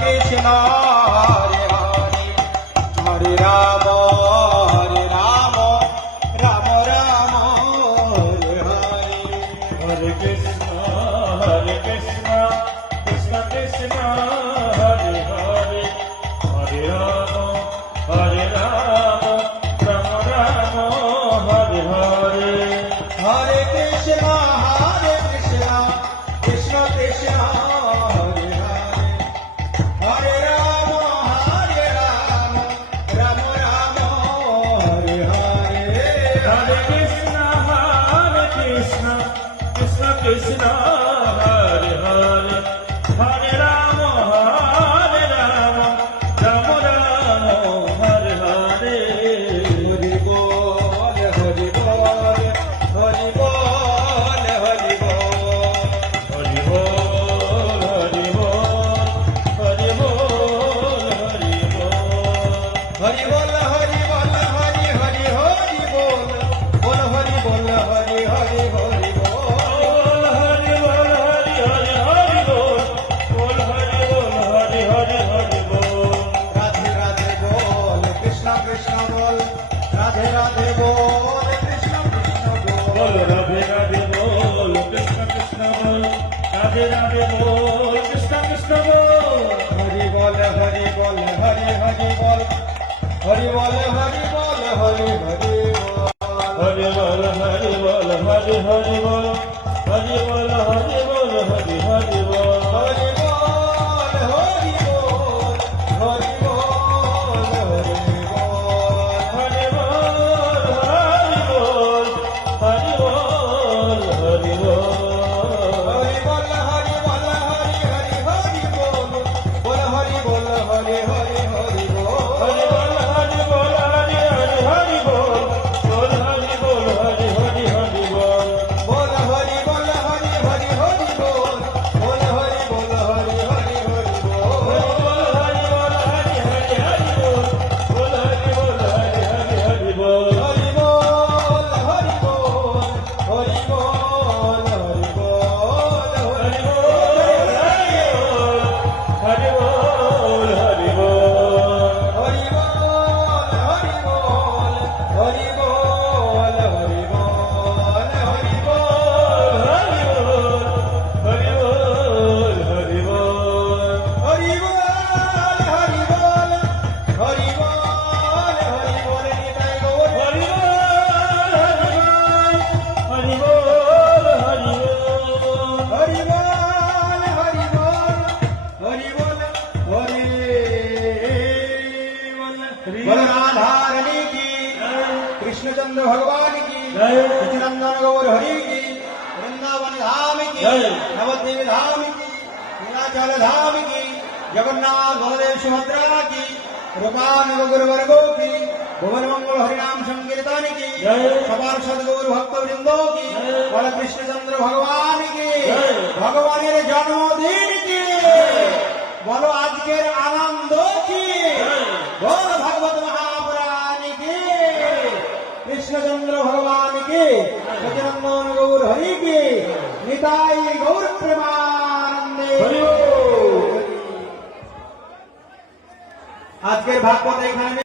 কৃষ্ণ হরে হরে, হরে রাম রাম রাম হরে হরে। হরে কৃষ্ণ কৃষ্ণ কৃষ্ণ হরে হরে, হরে রাম রাম রাম হরে হরে। হরে কৃষ্ণ কৃষ্ণ কৃষ্ণ হরে হরে, হরে রাম রাম রাম হরে হরে। হরে কৃষ্ণ কৃষ্ণ কৃষ্ণ কৃষ্ণ হরে হরে, হরে রাম রাম রাম হরে হরে। হরি বল হরি বল হরি বল হরি বল। হরি বল হরি বল হরি বল হরি বল। হরি বল হরি বল হরি হরি হরি বল, বল হরি বল হরি হরি হরি বল। বল হরি বল হরি হরি হরি বল, বল হরি বল হরি হরি হরি বল। রাধে রাধে বল কৃষ্ণ কৃষ্ণ বল, রাধে রাধে বল কৃষ্ণ কৃষ্ণ বল বল। রাধে রাধে বল কৃষ্ণ কৃষ্ণ বল, রাধে রাধে বল কৃষ্ণ কৃষ্ণ বল। হরি বল হরি বল হরি হরি বল, হরি বল হরি বল হরি হরি বল। হরি বল হরি বল হরি হরি বল, হরি বল হরি বল হরি হরি বল। হরি বল হরি বল হরি বল হরি বল। হরি বল হরি বল হরি বল হরি বল। হরি বল হরি বল হরি হরি হরি বল, বল হরি বল হরি হরি হরি বল। হরি বল হরি বল হরি হরি হরি বল, বল হরি বল হরি হরি হরি বল। বল হরি বল হরি হরি হরি বল, বল হরি বল হরি হরি হরি বল। বল হরি বল হরি হরি হরি বল, বল হরি বল হরি হরি হরি বল। হরি বল হরি বল হরি বল হরি বল হরি হরি বল হরি বল হরি বল। হরি বল হরি বল হরি বল হরি বল হরি বল। হরি বল হরি বল হরি বল। হরি বল হরি বল হরি বল হরি বল। নিতাই গৌর হরি বল হরি বল হরি বল হরি বল। হরি বল হরি বল হরি বল হরি বল। बोलो राधा रानी की, कृष्णचंद्र भगवान की, जय। सच्चिदानंद गौर हरि की, वृंदावन धाम की, जय। नवद्वीप धाम की, नीलाचल धाम की, जगन्नाथ बलदेव सुभद्रा की, रूपानुग गुरुवर्गो की, भुवन मंगल हरिनाम संकीर्तन की, जय। सपाल सदगुरु भक्त वृंदों की, जय। बोलो कृष्णचंद्र भगवान की, जय। भगवान जन्मदिन की, बोलो आज के आनंद की, बोल भगवत महापुराण की, कृष्णचंद्र भगवान की, सच्चिदानंद गौर हरि की, निताई गौर प्रेमानंदे। हरि बोल। আজকের ভাগবত এখানে